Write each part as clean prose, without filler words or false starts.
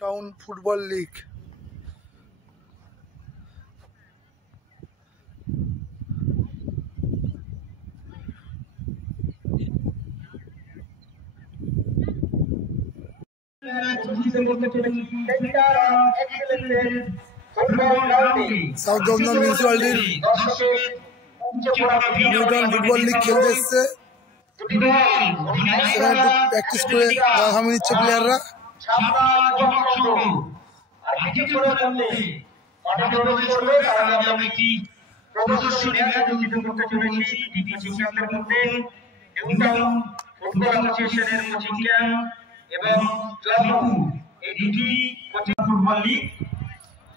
Town football league. South Dum Dum মিউনিসিপ্যালিটির New Town football league খেলতে এসছে। সেখানে একটু প্র্যাকটিস করে ঘামি নিচ্ছে প্লেয়াররা।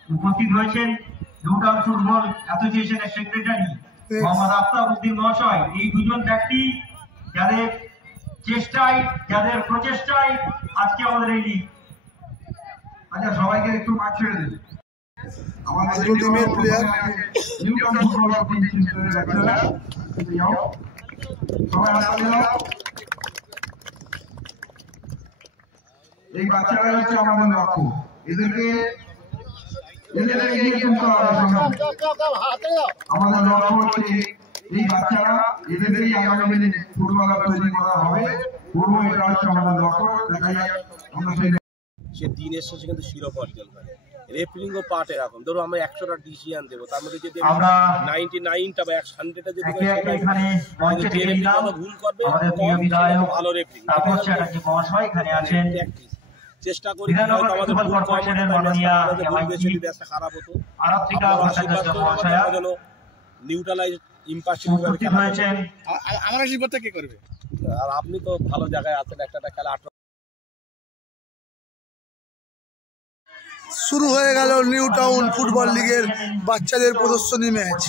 উপস্থিত হয়েছেন নিউটাউন ফুটবল অ্যাসোসিয়েশনের সেক্রেটারি মোহাম্মদ আফতাবউদ্দিন মহাশয়। এই দুজন ব্যক্তি যাদের চেষ্টায়, যাদের প্রচেষ্টায় আজকে আমাদের এই লিগ। আচ্ছা, সবাইকে একটু মাঠ ছেড়ে দেন। আমাদের টিমের প্লেয়ার নিউটাউন ফুটবল অ্যাসোসিয়েশনের বাচ্চারা সবাই হাতে দাও। এই বাচ্চারা হচ্ছে আমাদের লক্ষ্য। এদেরকে আমাদের লক্ষ্য হচ্ছে এই বাচ্চারা, এদেরকেই আগামী দিনে ফুটবলার তৈরি করা হবে। পূর্ব এটা হচ্ছে আমাদের লক্ষ্য। দেখা যায় আমরা সে দিনের শেষে কিন্তু শিরোপা অর্জন করে। রেফারিংও পার্ট এরকম, ধরো আমরা 100টা ডিসিশন দেবো, তার মধ্যে যদি 99টা বা 100টা যদি ভুল করবে ভালো রেফারিং চেষ্টা করি আমাদের খারাপ হতো নিউট্রালাইজ ইম্পার্সিয়াল আমার আশীর্বাদটা কে করবে। আর আপনি তো ভালো জায়গায় আছেন, একটা খেলা শুরু হয়ে গেল নিউ টাউন ফুটবল লিগের বাচ্চাদের প্রদর্শনী ম্যাচ।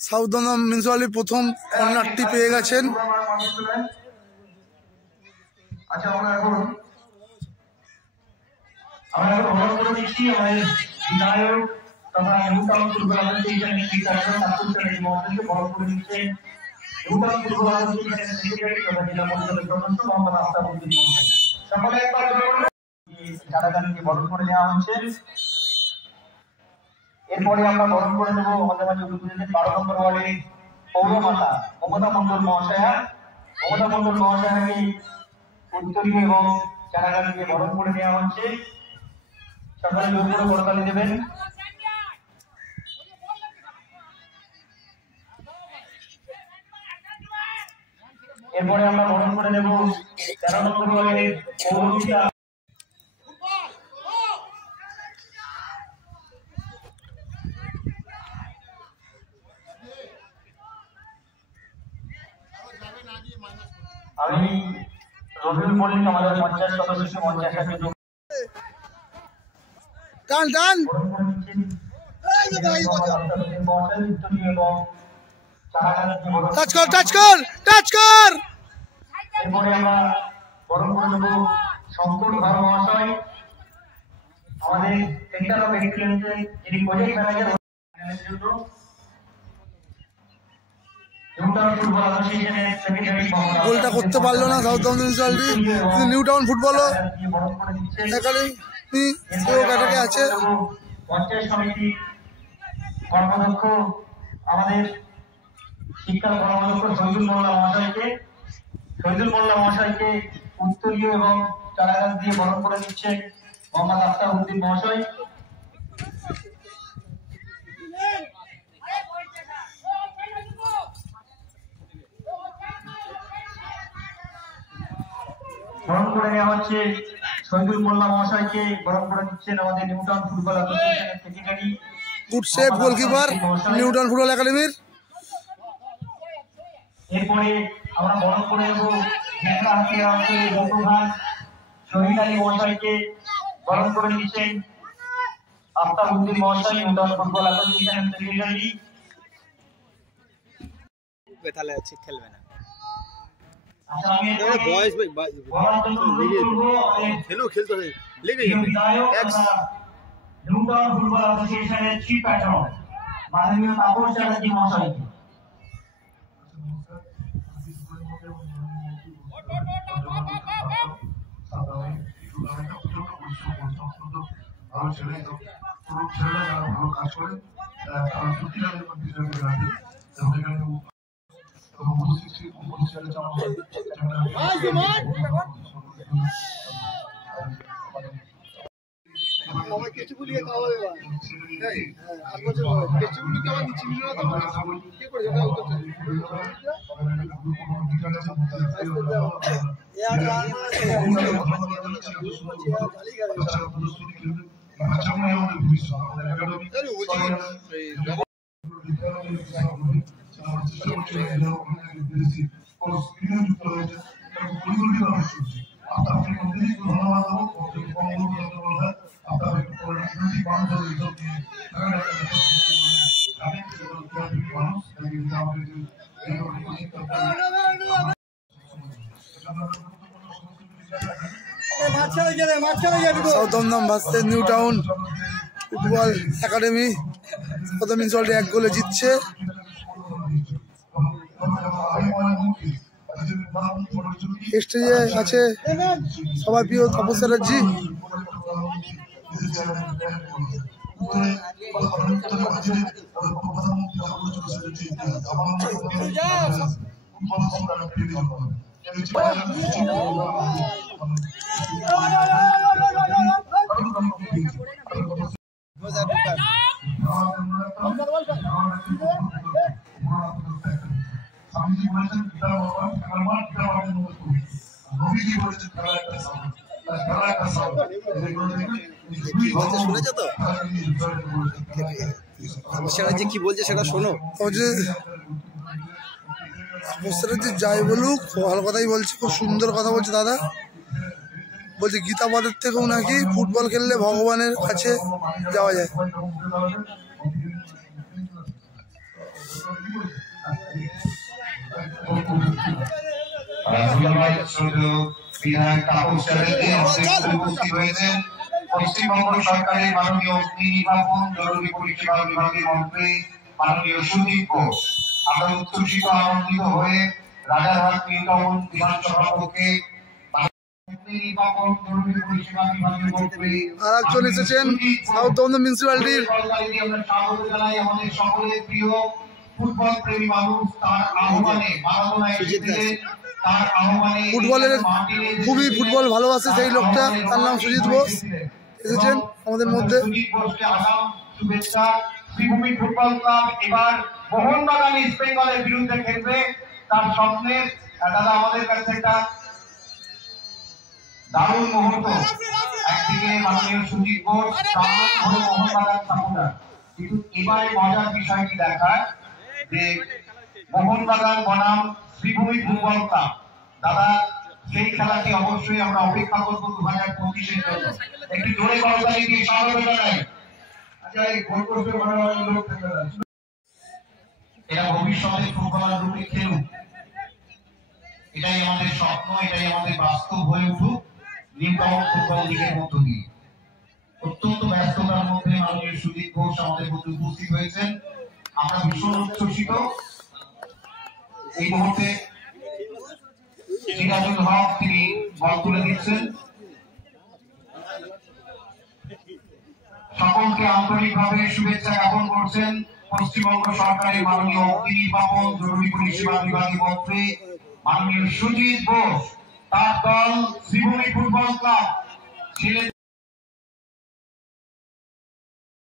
সাউথ দমদম মিউনিসিপ্যালিটি প্রথম কর্নারটি পেয়ে গেছেন। আচ্ছা, আমরা এখন করে দিচ্ছি আমাদের বিধায়ক তথা নিউটাউন ফুটবল অ্যাসোসিয়েশনের মহাশয়কে বরণ করে দিচ্ছেন নিউটাউন ফুটবল অ্যাসোসিয়েশনের সেক্রেটারি তথা জেলা পরিষদের সদস্য মোহাম্মদ আফতাবউদ্দিন মহাশয়। সকলে একবার চারাগানকে বরণ করে নেওয়া হচ্ছে। এরপরে আমরা বরণ করে নেব আমাদের মাঝে উপস্থিত 12 নম্বর ওয়ার্ডের পৌরমাতা মমতা মণ্ডল মহাশয়া। মমতা মণ্ডল মহাশয়াকে উত্তরীয় এবং চারাগানকে বরণ করে নেওয়া হচ্ছে। সকলে জোর করে করতালি দেবেন। এরপরে আমরা বরণ করে নেব 13 নম্বর ওয়ার্ডের পৌরপিতা আমি রবিউল মল্লিক আমাদের পঞ্চায়েত সদস্য পঞ্চায়েত টান টান টাচ কর টাচ কর টাচ কর। এরপরে আমরা বরণ করে নেব শঙ্কর ধর মহাশয় আমাদের সেন্টার অফ এক্সিলেন্সে যিনি প্রজেক্ট ম্যানেজার জন্য গোলটা করতে পারলো না সাউথ দমদম মিউনিসিপ্যালিটি, কিন্তু নিউ টাউন ফুটবলও একাডেমি আছে। পঞ্চায়েত সমিতি কর্মাধ্যক্ষ আমাদের শিক্ষা কর্মাধ্যক্ষ শহীদুল মোল্লা মহাশয়কে উত্তরীয় এবং চারাগাছ দিয়ে বরণ করে দিচ্ছেন মোহাম্মদ আফতাবউদ্দিন মহাশয়। বরণ করে নেওয়া হচ্ছে শহীদুল মোল্লা মহাশয়কে, বরণ করে দিচ্ছেন আমাদের নিউটাউন ফুটবল অ্যাসোসিয়েশনের secretary good save goalkeeper New Town football একাডেমির। এরপরে আমরা বরণ করে নেব শহীদ আলী মহাশয়কে, বরণ করে দিচ্ছেন আফতাবউদ্দিন মহাশয় নিউটাউন ফুটবল অ্যাসোসিয়েশন সেক্রেটারি। তাহলে আছে খেলবে না আচ্ছা আমি বয়স খেলতে লেগে নিউটাউন ফুটবল অ্যাসোসিয়েশনের চিফ প্যাট্রন মাননীয় তাপস চ্যাটার্জি মহাশয়কে। ভালো ছেলে পুরো ছেলেরা যারা ভালো কাজ করে তারা সত্যিকারের মধ্যে রাখে এবং এখানে কিছু বলিয়ে খাওয়া South Dumdum versus New Town football academy প্রথম ইনসল্টে 1 গোলে জিতছে। স্টেজে আছে সবার প্রিয় তাপস চ্যাটার্জি। শুনেছো তো চ্যাটার্জি কি বলছে সেটা শোনো। যাই বলুক ভালো কথাই বলছে, খুব সুন্দর কথা বলছে দাদা। বলছে গীতা পাঠের থেকেও নাকি ফুটবল খেললে ভগবানের কাছে যাওয়া যায়। পশ্চিমবঙ্গ সরকারের মাননীয় অগ্নি নির্বাপন জরুরি পরিষেবা বিভাগের মন্ত্রী মাননীয় সুদীপ ঘোষ। আমরা উচ্ছ্বসিত আনন্দিত হয়ে রাজারহাট নিউটাউন বিধানসভা পক্ষে আর একজন এসেছেন সাউথ দমদম মিউনিসিপ্যালিটির আমাদের সকলের প্রিয় ফুটবল প্রেমী মানুষ, তার আহ্বানে ফুটবলের খুবই ফুটবল ভালোবাসে সেই লোকটা, তার নাম সুজিত বোস, এসেছেন আমাদের মধ্যে। শুভেচ্ছা। শ্রীভূমি ফুটবল ক্লাব এবার মোহনবাগান ইস্ট বেঙ্গলের বিরুদ্ধে খেলবে, তার স্বপ্নের দাদা আমাদের কাছে একটা দারুণ মুহূর্ত। একদিকে মাননীয় সুজিত বোস মোহনবাগান সাপোর্টার, কিন্তু এবারে মজার বিষয়টি দেখার যে মোহনবাগান বনাম শ্রীভূমি ফুটবল ক্লাব, দাদা সেই খেলাটি অবশ্যই আমরা অপেক্ষা করবো 2025-এর জন্য। একটি জোরে করতালি দিয়ে স্বাগত জানাই। আচ্ছা এই গোলপোস্টে বানানোর লোক থেকে আছে, এরা ভবিষ্যতে ফুটবলার রূপে খেলুক, এটাই আমাদের স্বপ্ন, এটাই আমাদের বাস্তব হয়ে উঠুক নিউটাউন ফুটবল লিগের মধ্য দিয়ে। অত্যন্ত ব্যস্ততার মধ্যে মাননীয় সুদীপ ঘোষ আমাদের মধ্যে উপস্থিত হয়েছেন, আমরা ভীষণ উচ্ছ্বসিত। এই মুহূর্তে সিরাজুল হক তিনি বল তুলে দিচ্ছেন। সকলকে আন্তরিকভাবে শুভেচ্ছা জ্ঞাপন করছেন পশ্চিমবঙ্গ সরকারের মাননীয় অগ্নি নির্বাপন জরুরি পরিষেবা বিভাগীয় মন্ত্রী মাননীয় সুজিত বোস, তার দল শ্রীভূমি ফুটবল ক্লাব।